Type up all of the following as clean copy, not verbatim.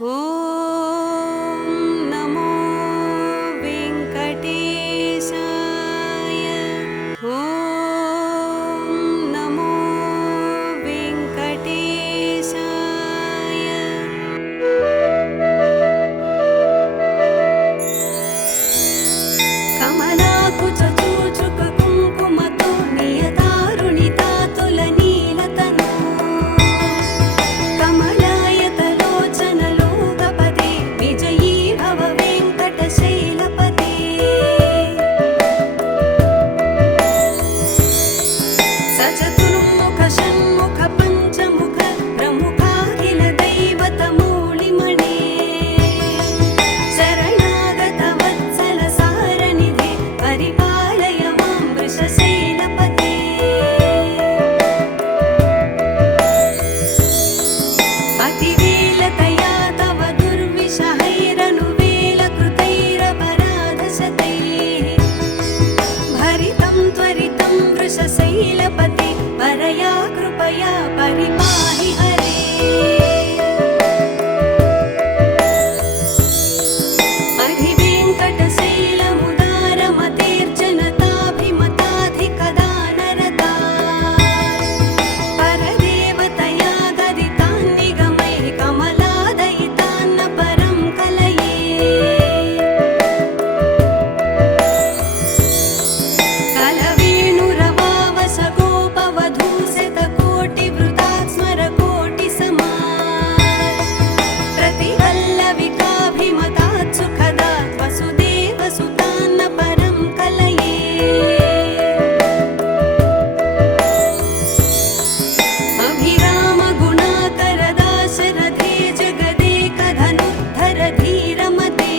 ఓం నమో వెంకటేశాయ. ఓం నమో వెంకటేశాయ. కమలాకు చూచుక కుంకుమతో నియతారుణితాతుల నీలతను కమలాయతలోచనలోకపదే విజయీ భవ వెంకటశైలపదే. సచతుర్ముఖ షణ్ముఖ పంచముఖ ప్రముఖాఖిల దైవతమూళిమణే శరణాగత వత్సల సారనిధే పరిపాలయ మాం వృషశైలపదే. అతివేలతయా తవ దుర్విషహైరనువేలకృతైరపరాధశతైః భరితం త్వరితం వృషశైలపతే పరయా కృపయా పరిపాహి హరే. అధివేంకటశైలముదారమతేర్జనతాభిమతాధికదానరతా పరదేవతయా గదితాన్నిగమైః కమలాదయితాన్న పరం కలయే. కలవేణురవావసగోపవధూశతకోటివృతాత్ స్మరకోటిసమా ప్రతివల్లవికాభిమతాత్ సుఖదాత్ వసుదేవసుతాన్న పరం కలయే. అభిరామ గుణాకర దాశరథే జగదేకధనుద్ధర ధీరమతే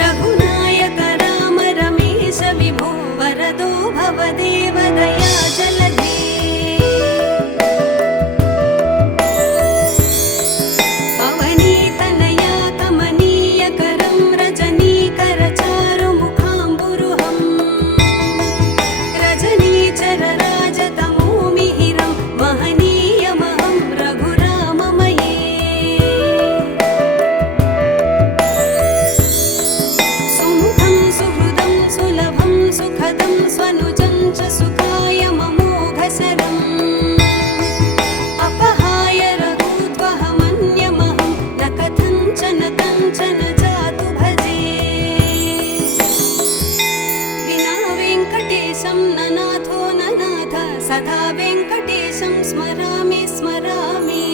రఘునాయక రామ రమేశ విభో వరదో భవదేవ దయా జలధే. అవనీతనయా కమనీయకరం రజనీకర చారుముఖాంబురుహం రజనీచర రాజతమోమిహిరం మహనీయమహం రఘురామమయే. సుముఖం సుహృదం సులభం సుఖదం స్వనుజం చ సుఖాయ మమోఘశరం అపహాయ రఘూత్వహమన్యమహం న కథంచన కంచన జాతు భజే. వినా వెంకటేశం ననాథో ననాథ సదా వెంకటేశం స్మరామి స్మరామి.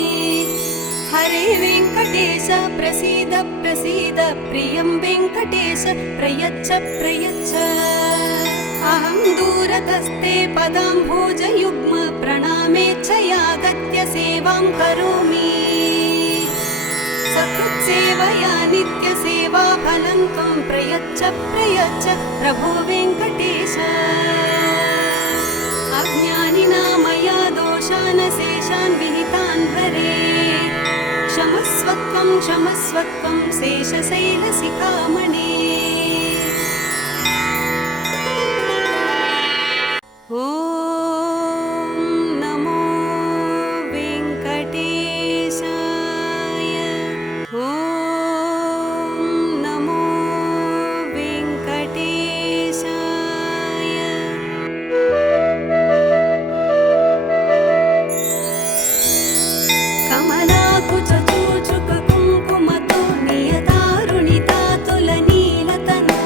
హరే వెంకటేశ ప్రసీద ప్రసీద ప్రియం వెంకటేశ ప్రయచ్చ ప్రయచ్చ. అహం దూరతస్తే పదాంభోజయుగ్మ ప్రణామేచ్ఛయాగత్య సేవాం కరోమి. సకృత్సేవయా నిత్యసేవా ఫలం త్వం ప్రయచ్చ ప్రయచ్చ ప్రభో వెంకటేశ. అజ్ఞానినా మయా దోషానశేషాన్ విహితాన్ హరే క్షమస్వత్వం క్షమస్వత్వం శేషశైలశిఖామణే. ఓం నమో వెంకటేశాయ. ఓం నమో వెంకటేశాయ. కమలాకు చూచుక కుంకుమతో నియతారుణితాతుల నీలతను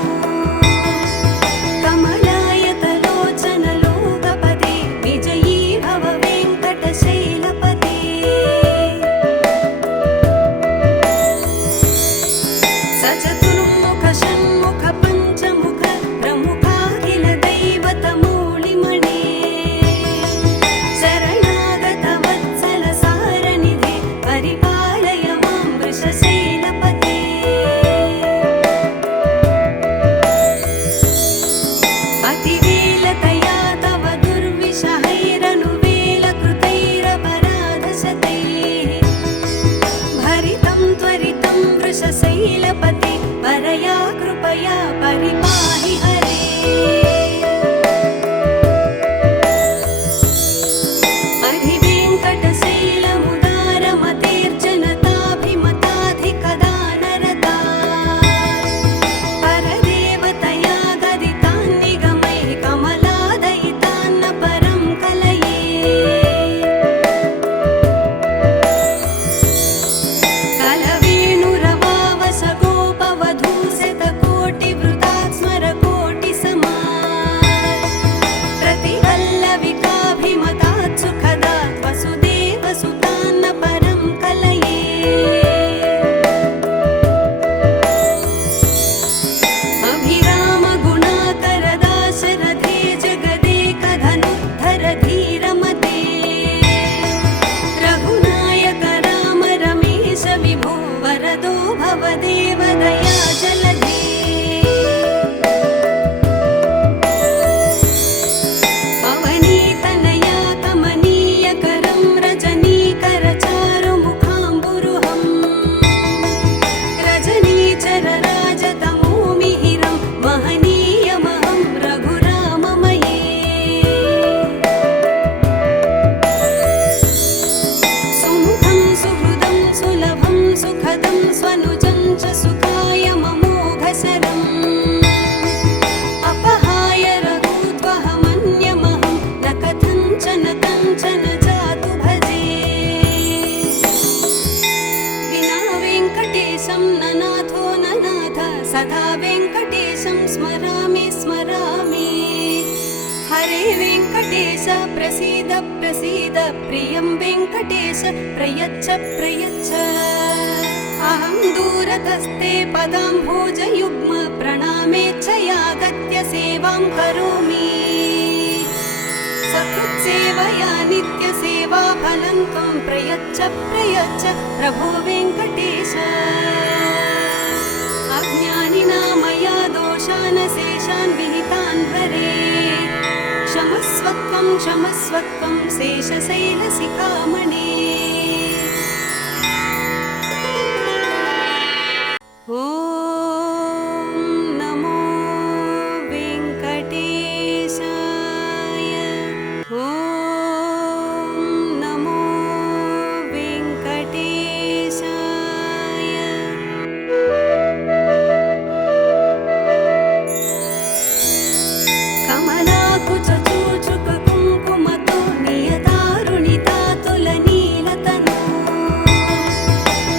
विभो वरदो भव देवदया जलधे अवनीतनया कमनीयकरं रजनीकरचारुमुखाम्बुरुहं रजनीचरराजतमोमिहिरं महनीयमहं रघुराममये सुमुखं सुहृदं सुलभं सुखदं स्वनुजं च सुखाय ममोघसरम् अपहाय रघुत्वहमन्यमहं न कथञ्चन कञ्चन जातु भजे विना वेङ्कटेशं न नाथो न नाथ सदा वेङ्कटेशं स्मरामि स्मरामि हरे वेङ्कटेश प्रसीद प्रसीद प्रियं वेङ्कटेश प्रयच्छ प्रयच्छ अहं दूरतस्ते पदाम्भोजयुग्म प्रणामेच्छयागत्य सेवां करोमि सकृत्सेवया नित्यसेवाफलं त्वं प्रयच्छ प्रयच्छ प्रभो वेङ्कटेश अज्ञानिना मया दोषान् शेषान् विहितान् हरे क्षमस्वत्वं क्षमस्वत्वं शेषशैलशिखामणे ॐ नमो वेङ्कटेशाय ॐ नमो वेङ्कटेशाय कमलाकुचूचुककुङ्कुमतो नियतारुणितातुलनीलतनो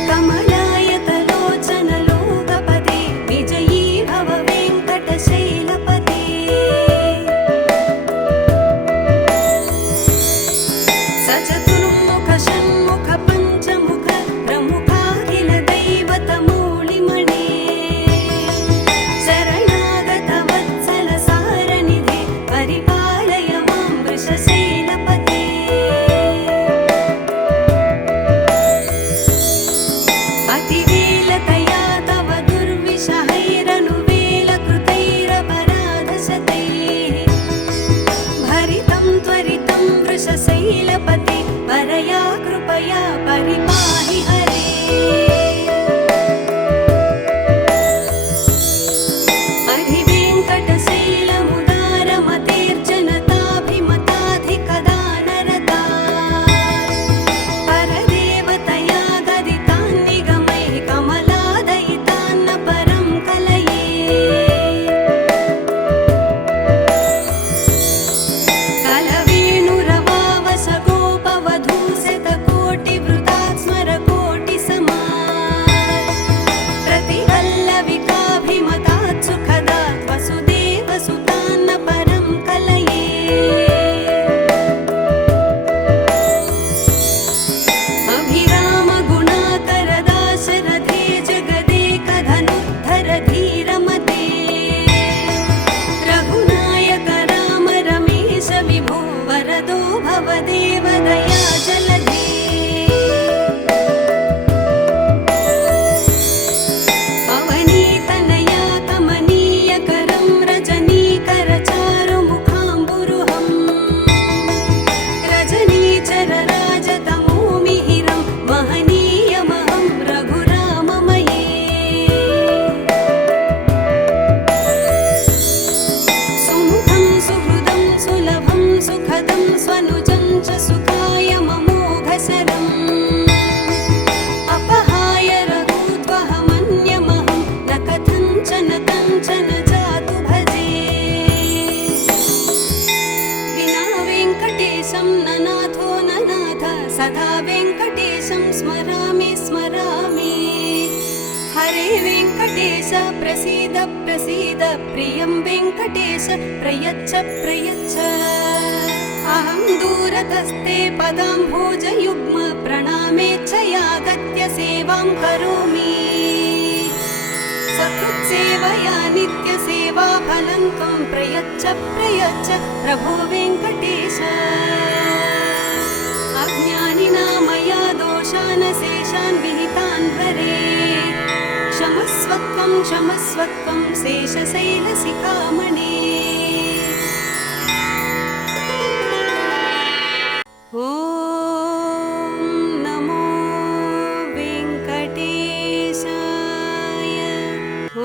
कमलायतलोचनलोकपदे विजयी भव वेङ्कटशैलपते सचतुर्मुख षण्मुख पञ्चमुख प्रमुखाखिलदैवतमौलिमणे शरणागतवत्सलसारनिधे परिपालय मां वृषशैलपते अतिवेलतया तव दुर्विषहैरनुवेलकृतैरपराधशतैः भरितं त्वरितं वृषशैलपते परया कृपया परिपाहि हरे अधिवेङ्कटशैलमुदारमतेर्जनताभिमताधिकदानरता परदेवतया गदितान् निगमैः कमलादयितान्न परं कलये कलवेणुरवावसगोपवधूशतकोटिवृतात् स्मरकोटिसमात् प्रतिवल्लविकाभिमतात् सुखदात् वसुदेवसुतान्न परं कलये अभिरामगुणाकरदाशरथे जगदेकधनुद्धर धीरमते रघुनायक राम रमेश विभो वरदो भव देवदया जलधे अवनीतनया कमनीयकरं रजनीकरचारुमुखाम्बुरुहं रजनीचरराजतमोमिहिरं महनीयमहं रघुराममये सुमुखं सुहृदं सुलभं सुखदं स्वनुजं च सुखाय ममोघसरम् अपहाय रघुत्वहमन्यमहं न कथञ्चन कञ्चन जातु भजे विना वेङ्कटेशं न नाथो न नाथ सदा वेङ्कटेशं स्मरामि स्मरामि हरे वेङ्कटेश प्रसीद प्रसीद प्रियं वेङ्कटेश प्रयच्छ प्रयच्छ अहं दूरतस्ते पदाम्भोजयुग्म प्रणामेच्छयागत्य सेवां करोमि सकृत्सेवया नित्यसेवाफलं त्वं प्रयच्छ प्रयच्छ प्रभो वेङ्कटेश अज्ञानिना मया दोषान् शेषान् विहितान् क्षमस्वत्वं क्षमस्वत्वं शेषशैलशिखामणे ॐ नमो वेङ्कटेशाय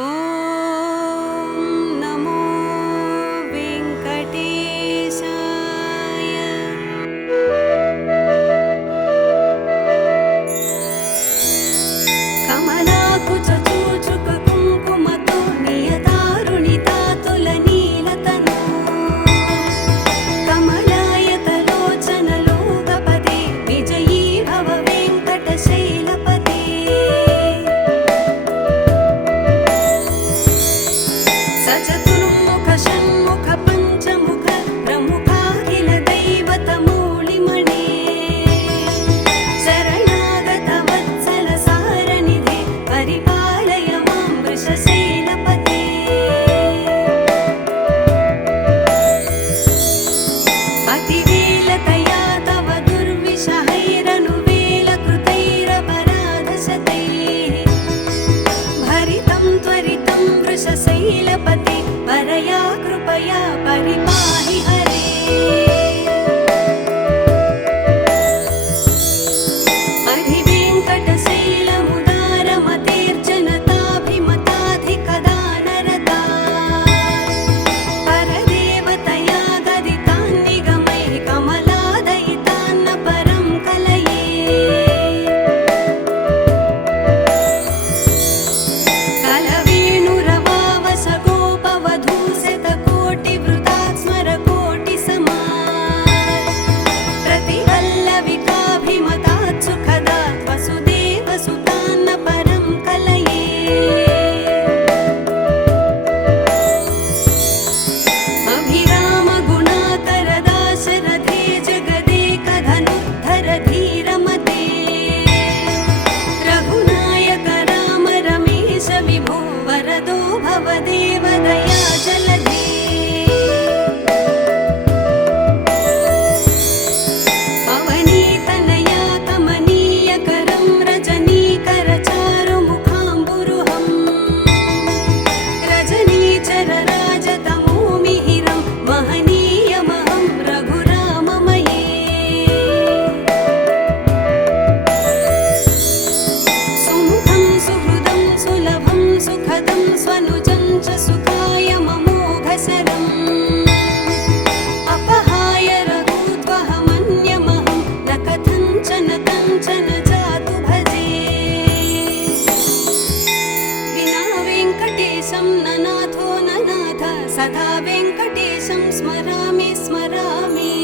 ॐ नमो वेङ्कटेशाय कमलाकुचूचुककुङ्कुमतो नियतारुणितातुलनीलतनु कमलायतलोचनलोकपदे विजयी भव वेङ्कटशैलपदे सचतुर्मुख षण्मुख पञ्चमुख प्रमुखाखिल दैवतमूलिमणे शरणागत वत्सल सारनिधे परिपालय मां वृषशैलपते अतिवेलतया तव दुर्विषहैरनुवेलकृतैरपराधशतैः भरितं त्वरितं वृषशैलपते परया कृपया परिपाहि हरे अधिवेङ्कटशैलमुदारमतेर्जनताभिमताधिकदानरता परदेवतया गदितान् निगमैः कमलादयितान्न परं कलये कलवेणुरवावसगोपवधूशतकोटिवृतात् स्मरकोटिसमात् प्रतिवल्लविकाभिमतात् सुखदात् वसुदेवसुतान्न परं कलये अभिरामगुणाकरदाशरथे जगदेकधनुद्धर धीरमते रघुनायक राम रमेश विभो वरदो भवदेव दया जलधे अवनीतनया कमनीयकरं रजनीकरचारुमुखाम्बुरुहं रजनीचरराजतमोमिहिरं महनीयमहं रघुराममये सुमुखं सुहृदं सुलभं सुखदं स्वनुजं च सुखाय ममोघशरम् अपहाय रघूद्वहमन्यमहं न कथञ्चन कञ्चन जातु भजे विना वेङ्कटेशं न नाथो न नाथ सदा वेङ्कटेशं स्मरामि स्मरामि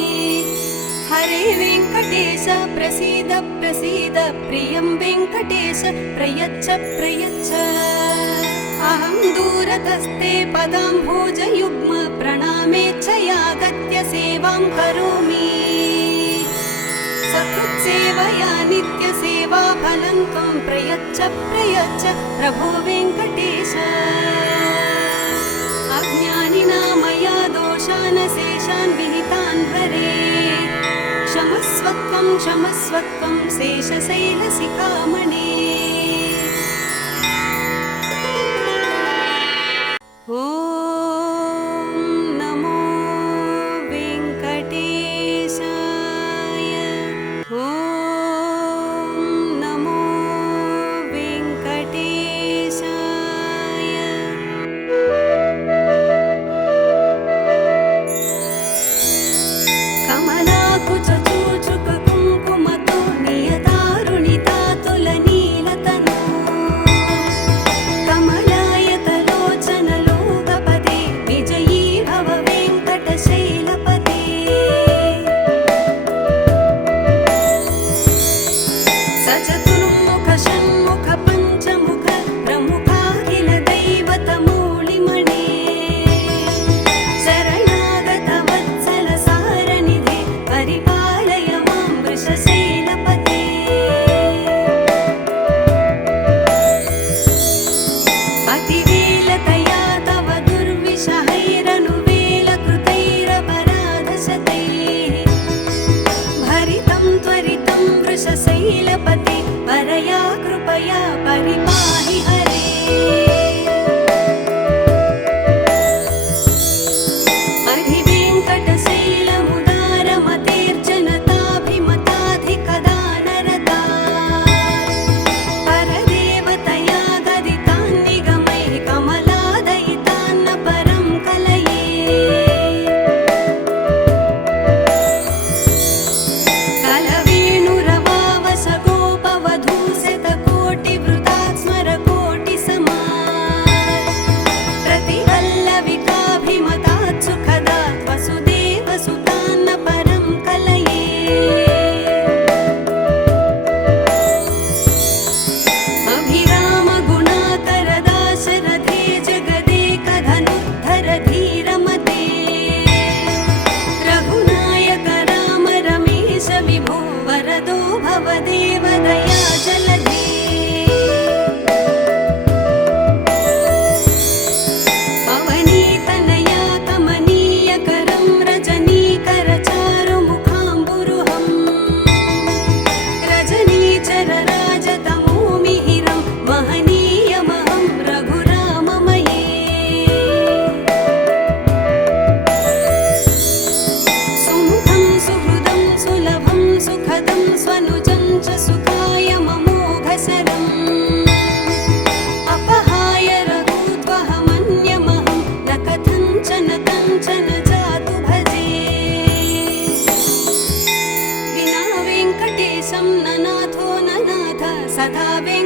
हरे वेङ्कटेश प्रसीद प्रसीद प्रियं वेङ्कटेश प्रयच्छ प्रयच्छ अहं दूरतस्ते पदाम्भोजयुग्म प्रणामेच्छयागत्य सेवां करोमि सकृत्सेवया नित्यसेवाफलं त्वं प्रयच्छ प्रयच्छ प्रभो वेङ्कटेश अज्ञानिना मया दोषान् शेषान् विहितान् हरे क्षमस्वत्वं क्षमस्वत्वं शेषशैलशिखामणे ॐ नमो वेङ्कटेशाय ॐ नमो वेङ्कटेशाय कमलाकुचूचुककुङ्कुमतो नियतारुणितातुलनीलतनु कमलायतलोचनलोकपदे विजयी भव वेङ्कटशैलपते सचतुर्मुख षण्मुख पञ्चमुख प्रमुखाखिल दैवतमूलिमणे शरणागत वत्सल सारनिधे परिपालय मां वृषशैलपते अतिवेलतया तव दुर्विषहैरनुवेलकृतैरपराधशतैः भरितं त्वरितं वृषशैलपते परया कृपया परिपाहि हरे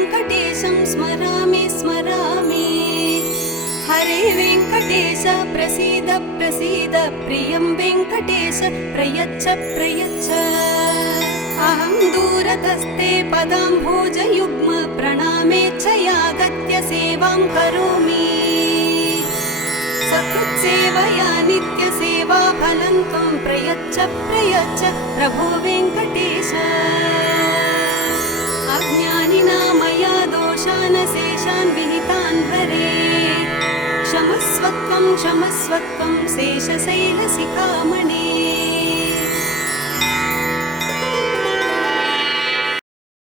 वेङ्कटेशं स्मरामि स्मरामि हरे वेङ्कटेश प्रसीद प्रसीद प्रियं वेङ्कटेश प्रयच्छ प्रयच्छ अहं दूरतस्ते पदाम्भोजयुग्म प्रणामेच्छयागत्य सेवां करोमि सकृत्सेवया नित्यसेवा फलं त्वं प्रयच्छ प्रयच्छ प्रभो वेङ्कटेश अज्ञानिना मया दोषान् शेषान् विहितान् हरे क्षमस्वत्वं शेषशैलशिखामणे